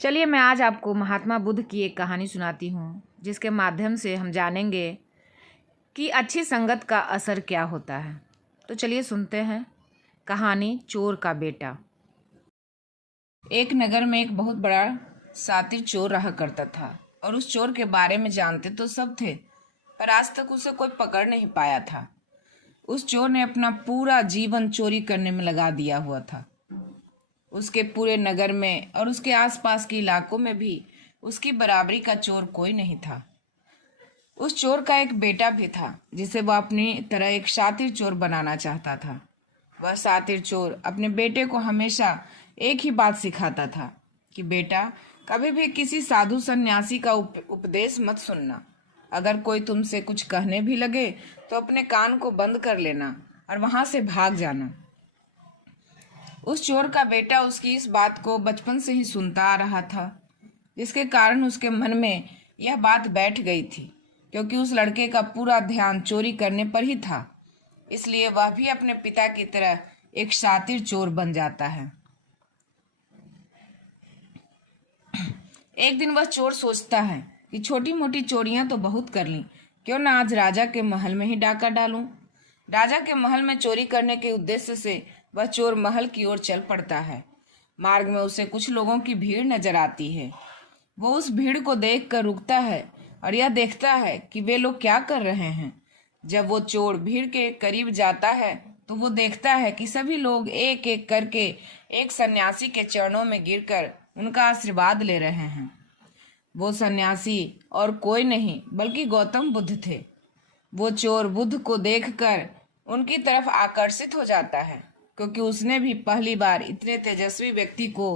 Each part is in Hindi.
चलिए मैं आज आपको महात्मा बुद्ध की एक कहानी सुनाती हूँ, जिसके माध्यम से हम जानेंगे कि अच्छी संगत का असर क्या होता है। तो चलिए सुनते हैं कहानी चोर का बेटा। एक नगर में एक बहुत बड़ा शातिर चोर रहा करता था और उस चोर के बारे में जानते तो सब थे, पर आज तक उसे कोई पकड़ नहीं पाया था। उस चोर ने अपना पूरा जीवन चोरी करने में लगा दिया हुआ था। उसके पूरे नगर में और उसके आसपास के इलाकों में भी उसकी बराबरी का चोर कोई नहीं था। उस चोर का एक बेटा भी था, जिसे वह अपनी तरह एक शातिर चोर बनाना चाहता था। वह शातिर चोर अपने बेटे को हमेशा एक ही बात सिखाता था कि बेटा, कभी भी किसी साधु सन्यासी का उपदेश मत सुनना। अगर कोई तुमसे कुछ कहने भी लगे तो अपने कान को बंद कर लेना और वहां से भाग जाना। उस चोर का बेटा उसकी इस बात को बचपन से ही सुनता आ रहा था, जिसके कारण उसके मन में यह बात बैठ गई थी। क्योंकि उस लड़के का पूरा ध्यान चोरी करने पर ही था, इसलिए वह भी अपने पिता की तरह एक शातिर चोर बन जाता है। एक दिन वह चोर सोचता है कि छोटी मोटी चोरियां तो बहुत कर ली, क्यों ना आज राजा के महल में ही डाका डालूं। राजा के महल में चोरी करने के उद्देश्य से वह चोर महल की ओर चल पड़ता है। मार्ग में उसे कुछ लोगों की भीड़ नजर आती है। वो उस भीड़ को देखकर रुकता है और यह देखता है कि वे लोग क्या कर रहे हैं। जब वो चोर भीड़ के करीब जाता है तो वो देखता है कि सभी लोग एक एक करके एक सन्यासी के चरणों में गिरकर उनका आशीर्वाद ले रहे हैं। वो सन्यासी और कोई नहीं बल्कि गौतम बुद्ध थे। वो चोर बुद्ध को देखकर उनकी तरफ आकर्षित हो जाता है, क्योंकि उसने भी पहली बार इतने तेजस्वी व्यक्ति को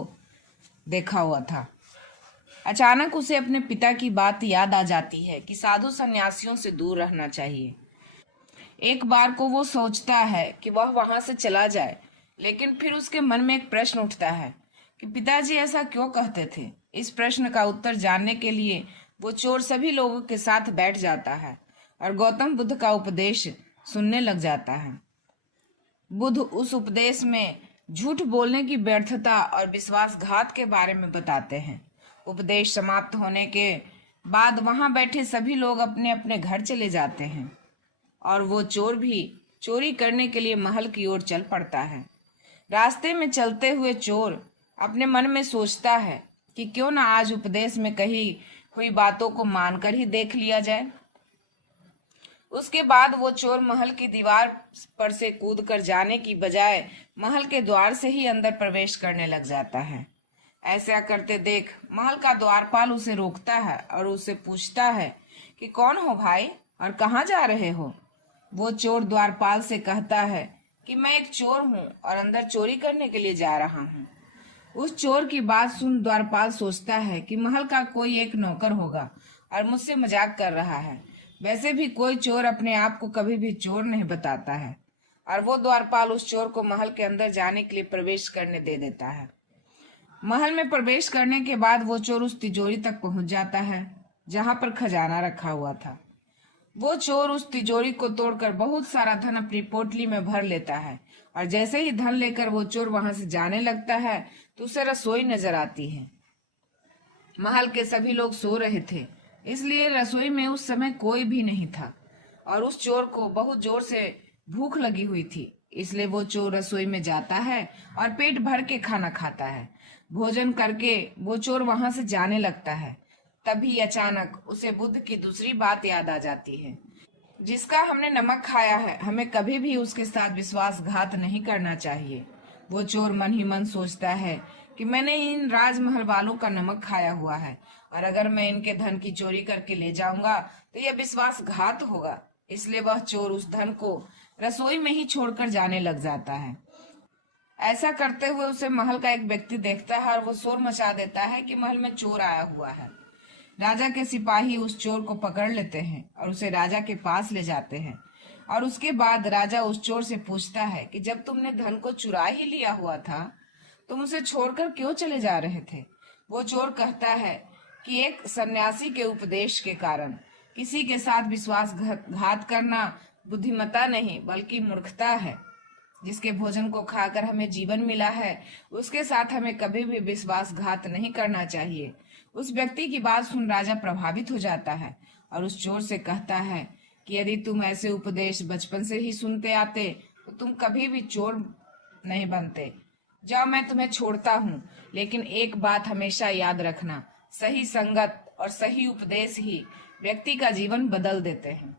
देखा हुआ था। अचानक उसे अपने पिता की बात याद आ जाती है कि साधु सन्यासियों से दूर रहना चाहिए। एक बार को वो सोचता है कि वह वहां से चला जाए, लेकिन फिर उसके मन में एक प्रश्न उठता है कि पिताजी ऐसा क्यों कहते थे। इस प्रश्न का उत्तर जानने के लिए वो चोर सभी लोगों के साथ बैठ जाता है और गौतम बुद्ध का उपदेश सुनने लग जाता है। बुद्ध उस उपदेश में झूठ बोलने की व्यर्थता और विश्वासघात के बारे में बताते हैं। उपदेश समाप्त होने के बाद वहां बैठे सभी लोग अपने अपने घर चले जाते हैं और वो चोर भी चोरी करने के लिए महल की ओर चल पड़ता है। रास्ते में चलते हुए चोर अपने मन में सोचता है कि क्यों ना आज उपदेश में कही हुई बातों को मानकर ही देख लिया जाए। उसके बाद वो चोर महल की दीवार पर से कूद कर जाने की बजाय महल के द्वार से ही अंदर प्रवेश करने लग जाता है। ऐसा करते देख महल का द्वारपाल उसे रोकता है और उससे पूछता है कि कौन हो भाई और कहाँ जा रहे हो। वो चोर द्वारपाल से कहता है कि मैं एक चोर हूँ और अंदर चोरी करने के लिए जा रहा हूँ। उस चोर की बात सुन द्वारपाल सोचता है कि महल का कोई एक नौकर होगा और मुझसे मजाक कर रहा है। वैसे भी कोई चोर अपने आप को कभी भी चोर नहीं बताता है। और वो द्वारपाल उस चोर को महल के अंदर जाने के लिए प्रवेश करने दे देता है। महल में प्रवेश करने के बाद वो चोर उस तिजोरी तक पहुंच जाता है जहां पर खजाना रखा हुआ था। वो चोर उस तिजोरी को तोड़कर बहुत सारा धन अपनी पोटली में भर लेता है और जैसे ही धन लेकर वो चोर वहां से जाने लगता है तो उसे रसोई नजर आती है। महल के सभी लोग सो रहे थे, इसलिए रसोई में उस समय कोई भी नहीं था और उस चोर को बहुत जोर से भूख लगी हुई थी। इसलिए वो चोर रसोई में जाता है और पेट भर के खाना खाता है। भोजन करके वो चोर वहां से जाने लगता है। तभी अचानक उसे बुद्ध की दूसरी बात याद आ जाती है, जिसका हमने नमक खाया है, हमें कभी भी उसके साथ विश्वासघात नहीं करना चाहिए। वो चोर मन ही मन सोचता है कि मैंने इन राजमहल वालों का नमक खाया हुआ है और अगर मैं इनके धन की चोरी करके ले जाऊंगा तो यह विश्वासघात होगा। इसलिए वह चोर उस धन को रसोई में ही छोड़कर जाने लग जाता है। ऐसा करते हुए उसे महल का एक व्यक्ति देखता है और वो शोर मचा देता है कि महल में चोर आया हुआ है। राजा के सिपाही उस चोर को पकड़ लेते हैं और उसे राजा के पास ले जाते हैं और उसके बाद राजा उस चोर से पूछता है कि जब तुमने धन को चुरा ही लिया हुआ था तुम उसे छोड़कर क्यों चले जा रहे थे। वो चोर कहता है कि एक सन्यासी के उपदेश के कारण। किसी के साथ विश्वासघात करना बुद्धिमत्ता नहीं बल्कि मूर्खता है। जिसके भोजन को खाकर हमें जीवन मिला है, उसके साथ हमें कभी भी विश्वासघात नहीं करना चाहिए। उस व्यक्ति की बात सुन राजा प्रभावित हो जाता है और उस चोर से कहता है कि यदि तुम ऐसे उपदेश बचपन से ही सुनते आते तो तुम कभी भी चोर नहीं बनते। जाओ, मैं तुम्हें छोड़ता हूँ, लेकिन एक बात हमेशा याद रखना, सही संगत और सही उपदेश ही व्यक्ति का जीवन बदल देते हैं।